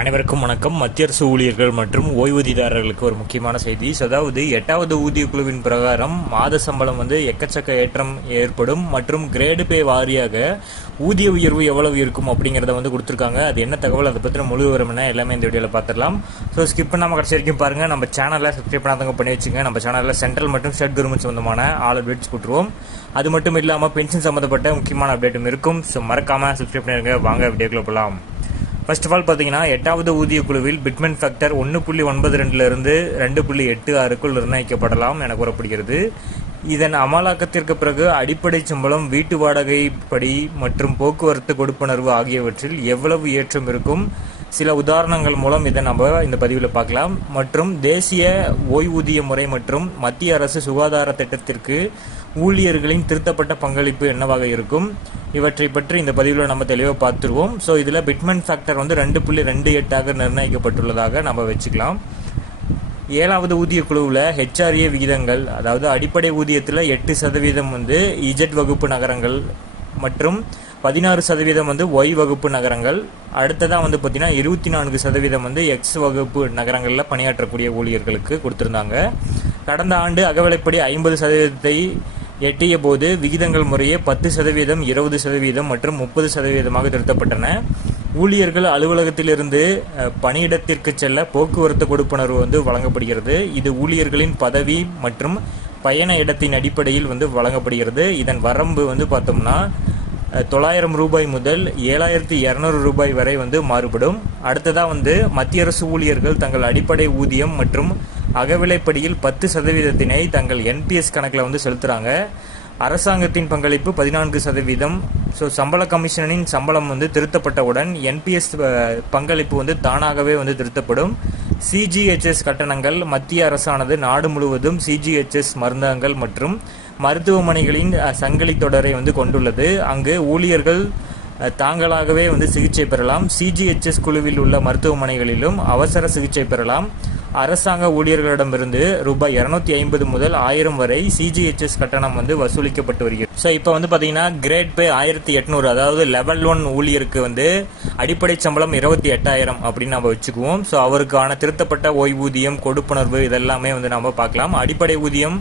அனைவருக்கும் வணக்கம். மத்திய அரசு ஊழியர்கள் மற்றும் ஓய்வூதியதாரர்களுக்கு ஒரு முக்கியமான செய்தி. அதாவது 8வது ஊதிய குழுவின் பிரகாரம் மாத சம்பளம் எக்கச்சக்க ஏற்றம் ஏற்படும் மற்றும் கிரேடு பே வாரியாக ஊதிய உயர்வு எவ்வளவு இருக்கும் அப்படிங்கிறத கொடுத்துருக்காங்க. அது என்ன தகவல், அதை பற்றின முழு விவரம் என்ன எல்லாமே இந்த வீடியோவில் பார்த்துடலாம். ஸோ ஸ்கிப் பண்ணாமல் கடைசி வரைக்கும் பாருங்கள். நம்ம சேனலில் சப்ஸ்கிரைப் பண்ணாதவங்க பண்ணி வச்சுங்க. நம்ம சேனலில் சென்ட்ரல் மற்றும் ஸ்டேட் கவர்மெண்ட் சம்பந்தமான ஆல் அப்டேட்ஸ் கொடுத்துருவோம். அது மட்டும் இல்லாமல் பென்ஷன் சம்மந்தப்பட்ட முக்கியமான அப்டேட்டும் இருக்கும். ஸோ மறக்காமல் சப்ஸ்கிரைப் பண்ணிடுங்க. வாங்க வீடியோக்குள்ள போகலாம். ஃபர்ஸ்ட் ஆஃப் ஆல் பார்த்தீங்கன்னா 8வது ஊதிய குழுவில் பிட்மெண்ட் ஃபேக்டர் 1.92 2.86 நிர்ணயிக்கப்படலாம் என கூறப்படுகிறது. இதன் அமலாக்கத்திற்கு பிறகு அடிப்படை சம்பளம், வீட்டு வாடகை படி மற்றும் போக்குவரத்து கொடுப்பனர்வு ஆகியவற்றில் எவ்வளவு ஏற்றம் இருக்கும், சில உதாரணங்கள் மூலம் இதை நம்ம இந்த பதிவில் பார்க்கலாம். மற்றும் தேசிய ஓய்வூதிய முறை மற்றும் மத்திய அரசு சுகாதார திட்டத்திற்கு ஊழியர்களின் திருத்தப்பட்ட பங்களிப்பு என்னவாக இருக்கும், இவற்றை பற்றி இந்த பதிவில் நம்ம தெளிவாக பார்த்துருவோம். ஸோ இதில் பிட்மெண்ட் ஃபேக்டர் 2.28 நிர்ணயிக்கப்பட்டுள்ளதாக நம்ம வச்சுக்கலாம். 7வது ஊதிய குழுவில் ஹெச்ஆர்ஏ விகிதங்கள், அதாவது அடிப்படை ஊதியத்தில் 8% இஜெட் வகுப்பு நகரங்கள் மற்றும் 16% ஒய் வகுப்பு நகரங்கள். அடுத்ததான் பார்த்தீங்கன்னா 24% எக்ஸ் வகுப்பு நகரங்களில் பணியாற்றக்கூடிய ஊழியர்களுக்கு கொடுத்துருந்தாங்க. கடந்த ஆண்டு அகவிலைப்படி 50% எட்டிய போது விகிதங்கள் முறையே 10%, 20% மற்றும் 30% திருத்தப்பட்டன. ஊழியர்கள் அலுவலகத்திலிருந்து பணியிடத்திற்கு செல்ல போக்குவரத்து கொடுப்பனர்வு வழங்கப்படுகிறது. இது ஊழியர்களின் பதவி மற்றும் பயண இடத்தின் அடிப்படையில் வழங்கப்படுகிறது. இதன் வரம்பு பார்த்தோம்னா 900 ரூபாய் முதல் 7200 ரூபாய் வரை மாறுபடும். அடுத்ததாக மத்திய அரசு ஊழியர்கள் தங்கள் அடிப்படை ஊதியம் மற்றும் அகவிலைப்படியில் 10% தங்கள் என்பிஎஸ் கணக்கில் செலுத்துகிறாங்க. அரசாங்கத்தின் பங்களிப்பு 14%. ஸோ சம்பள கமிஷனின் சம்பளம் திருத்தப்பட்டவுடன் என்பிஎஸ் பங்களிப்பு தானாகவே திருத்தப்படும். சிஜிஹெச்எஸ் கட்டணங்கள், மத்திய அரசானது நாடு முழுவதும் சிஜிஹெச்எஸ் மருந்தகங்கள் மற்றும் மருத்துவமனைகளின் சங்கிலி தொடரை கொண்டுள்ளது. அங்கு ஊழியர்கள் தாங்களாகவே சிகிச்சை பெறலாம். சிஜிஹெச்எஸ் குழுவில் உள்ள மருத்துவமனைகளிலும் அவசர சிகிச்சை பெறலாம். அரசாங்க ஊழியர்களிடமிருந்து ரூபாய் 250 முதல் 1000 வரை சிஜிஹெச்எஸ் கட்டணம் வசூலிக்கப்பட்டு வருகிறது. ஸோ இப்போ பார்த்தீங்கன்னா கிரேட் பே 1800, அதாவது லெவல் 1 ஊழியருக்கு அடிப்படை சம்பளம் 28,000 அப்படின்னு நம்ம வச்சுக்குவோம். ஸோ அவருக்கான திருத்தப்பட்ட ஓய்வூதியம், கொடுப்பனர்வு இதெல்லாமே நம்ம பார்க்கலாம். அடிப்படை ஊதியம்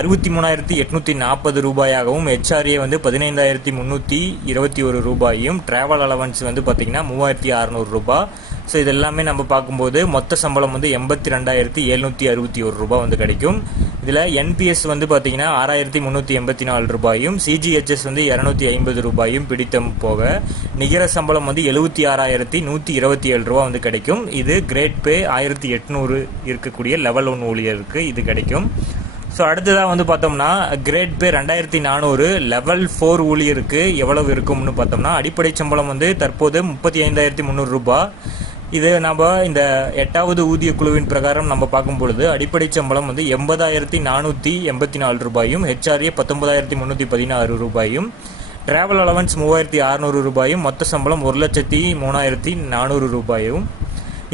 63,840 ரூபாயாகவும், ஹெச்ஆர்ஏ 15,321 ரூபாயும், டிராவல் அலவன்ஸ் பார்த்தீங்கன்னா 3,600 ரூபாய். ஸோ இதெல்லாமே நம்ம பார்க்கும்போது மொத்த சம்பளம் 82,761 ரூபாய் கிடைக்கும். இதில் என்பிஎஸ் பார்த்தீங்கன்னா 6,384 ரூபாயும், சிஜிஹெச்எஸ் 250 ரூபாயும் பிடித்தம் போக நிகர சம்பளம் 76,127 ரூபாய் கிடைக்கும். இது கிரேட் பே 1800 இருக்கக்கூடிய லெவல் 1 ஊழியருக்கு இது கிடைக்கும். ஸோ அடுத்ததாக பார்த்தோம்னா கிரேட் பே 2400 லெவல் 4 ஊழியருக்கு எவ்வளவு இருக்கும்னு பார்த்தோம்னா அடிப்படை சம்பளம் தற்போது 35,300 ரூபாய். இது நம்ம இந்த 8வது ஊதிய குழுவின் பிரகாரம் நம்ம பார்க்கும் பொழுது அடிப்படை சம்பளம் 80,484 ரூபாயும், ஹெச்ஆர்ஏ 19,316 ரூபாயும், டிராவல் அலவன்ஸ் 3,600 ரூபாயும், மொத்த சம்பளம் 1,03,400 ரூபாயும்.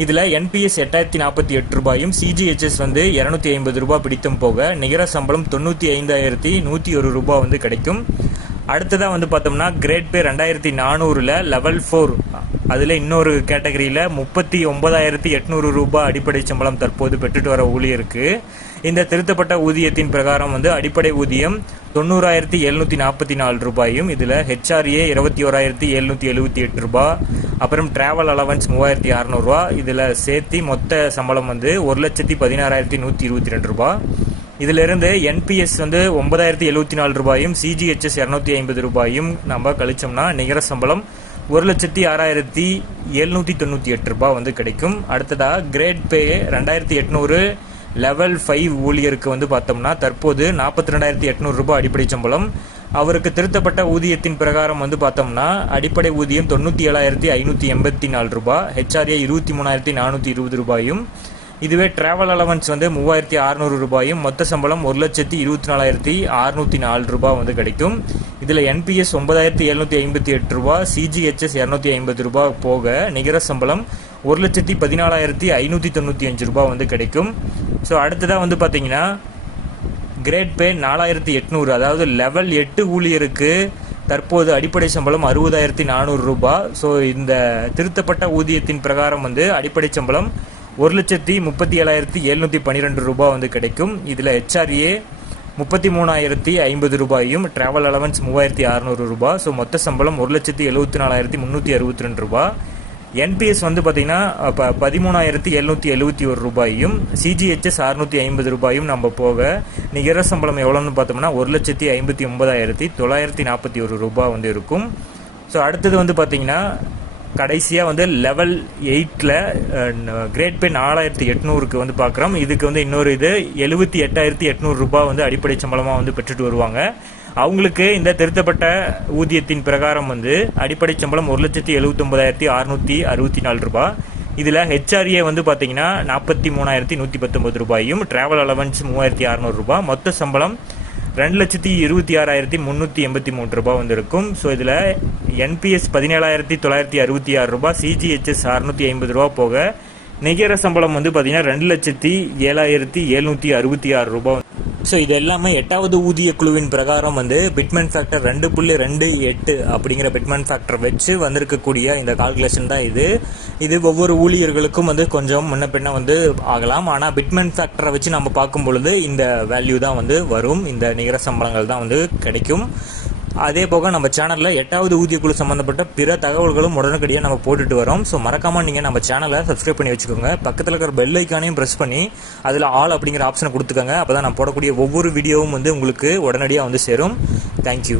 இதில் என்பிஎஸ் 8,048 ரூபாயும், சிஜிஹெச்எஸ் 250 ரூபாய் பிடித்தம் போக நிகர சம்பளம் 95,101 ரூபாய் கிடைக்கும். அடுத்ததாக பார்த்தோம்னா கிரேட் பே 2400 லெவல் 4, அதில் இன்னொரு கேட்டகரியில் 39,800 ரூபாய் அடிப்படை சம்பளம் தற்போது பெற்றுட்டு வர ஊழியருக்கு இந்த திருத்தப்பட்ட ஊதியத்தின் பிரகாரம் அடிப்படை ஊதியம் 90,744 ரூபாயும், இதில் ஹெச்ஆர்ஏ 21,778 ரூபாய், அப்புறம் டிராவல் அலவன்ஸ் 3,600 ரூபா, இதில் சேர்த்து மொத்த சம்பளம் 1,16,122 ரூபாய். இதிலிருந்து என்பிஎஸ் 9,074 ரூபாயும், சிஜிஹெச்எஸ் 250 ரூபாயும் நம்ம கழிச்சோம்னா நிகர சம்பளம் 1,06,798 ரூபாய் கிடைக்கும். அடுத்ததாக கிரேட் பே 2800 லெவல் 5 ஊழியருக்கு பார்த்தோம்னா தற்போது 42,800 ரூபாய் அடிப்படை சம்பளம். அவருக்கு திருத்தப்பட்ட ஊதியத்தின் பிரகாரம் பார்த்தோம்னா அடிப்படை ஊதியம் 97,584 ரூபாய், ஹெச்ஆர்ஏ 23,420 ரூபாயும், இதுவே டிராவல் அலவன்ஸ் 3,600 ரூபாயும், மொத்த சம்பளம் 1,24,604 ரூபாய் கிடைக்கும். இதில் என்பிஎஸ் 9,758 ரூபாய், சிஜிஹெச்எஸ் 250 ரூபாய் போக நிகர சம்பளம் 1,14,595 ரூபாய் கிடைக்கும். ஸோ அடுத்ததாக பார்த்தீங்கன்னா கிரேட் பே 4,800, அதாவது லெவல் 8 ஊழியருக்கு தற்போது அடிப்படை சம்பளம் 60,400 ரூபாய். ஸோ இந்த திருத்தப்பட்ட ஊதியத்தின் பிரகாரம் வந்து அடிப்படை சம்பளம் 1,37,712 ரூபாய் வந்து கிடைக்கும். இதில் HRA 33,050 ரூபாயும், டிராவல் அலவன்ஸ் 3,600 ரூபாய். ஸோ மொத்த சம்பளம் 1,74,362 ரூபாய். NPS வந்து பார்த்தீங்கன்னா 13,771 ரூபாயும், CGHS 650 ரூபாயும் நம்ம போக நிகர சம்பளம் எவ்வளோன்னு பார்த்தோம்னா 1,59,941 ரூபாய் வந்து இருக்கும். ஸோ அடுத்தது வந்து பார்த்தீங்கன்னா கடைசியாக வந்து லெவல் 8ல் கிரேட் பே 4,800க்கு வந்து பார்க்குறோம். இதுக்கு வந்து இன்னொரு இது 78,800 ரூபாய் வந்து அடிப்படை சம்பளமாக வந்து பெற்றுட்டு வருவாங்க. அவங்களுக்கு இந்த திருத்தப்பட்ட ஊதியத்தின் பிரகாரம் வந்து அடிப்படை சம்பளம் 1,79,664 ரூபாய். இதில் HRA வந்து பார்த்தீங்கன்னா 43,119 ரூபாயும், டிராவல் அலவன்ஸ் 3,600 ரூபாய். மொத்த சம்பளம் 2,26,383 ரூபாய் வந்து இருக்கும். ஸோ இதில் NPS 17,966 ரூபாய், CGHS 650 ரூபாய் போக நிகர சம்பளம் வந்து பார்த்தீங்கன்னா 2,07,766 ரூபாய். ஸோ இது எல்லாமே 8வது ஊதிய குழுவின் பிரகாரம் வந்து பிட்மேன் ஃபேக்டர் 2.28 அப்படிங்கிற பிட்மேன் ஃபேக்டர் வச்சு வந்திருக்கக்கூடிய இந்த கால்குலேஷன் தான் இது ஒவ்வொரு ஊழியர்களுக்கும் வந்து கொஞ்சம் முன்ன பின்ன வந்து ஆகலாம். ஆனால் பிட்மேன் ஃபேக்டரை வச்சு நம்ம பார்க்கும் பொழுது இந்த வேல்யூ தான் வந்து வரும், இந்த நிகர சம்பளங்கள் தான் வந்து கிடைக்கும். அதே போக நம்ம சேனலில் 8வது ஊதியக்குழு சம்மந்தப்பட்ட பிற தகவல்களும் உடனடியாக நம்ம போட்டுட்டு வரோம். ஸோ மறக்காமல் நீங்கள் நம்ம சேனலை சப்ஸ்கிரைப் பண்ணி வச்சுக்கோங்க. பக்கத்தில் இருக்கிற பெல் ஐக்கானையும் ப்ரெஸ் பண்ணி அதில் ஆல் அப்படிங்கிற ஆப்ஷனை கொடுத்துக்கோங்க. அப்போ தான் நான் போடக்கூடிய ஒவ்வொரு வீடியோவும் வந்து உங்களுக்கு உடனடியாக வந்து சேரும். தேங்க்யூ.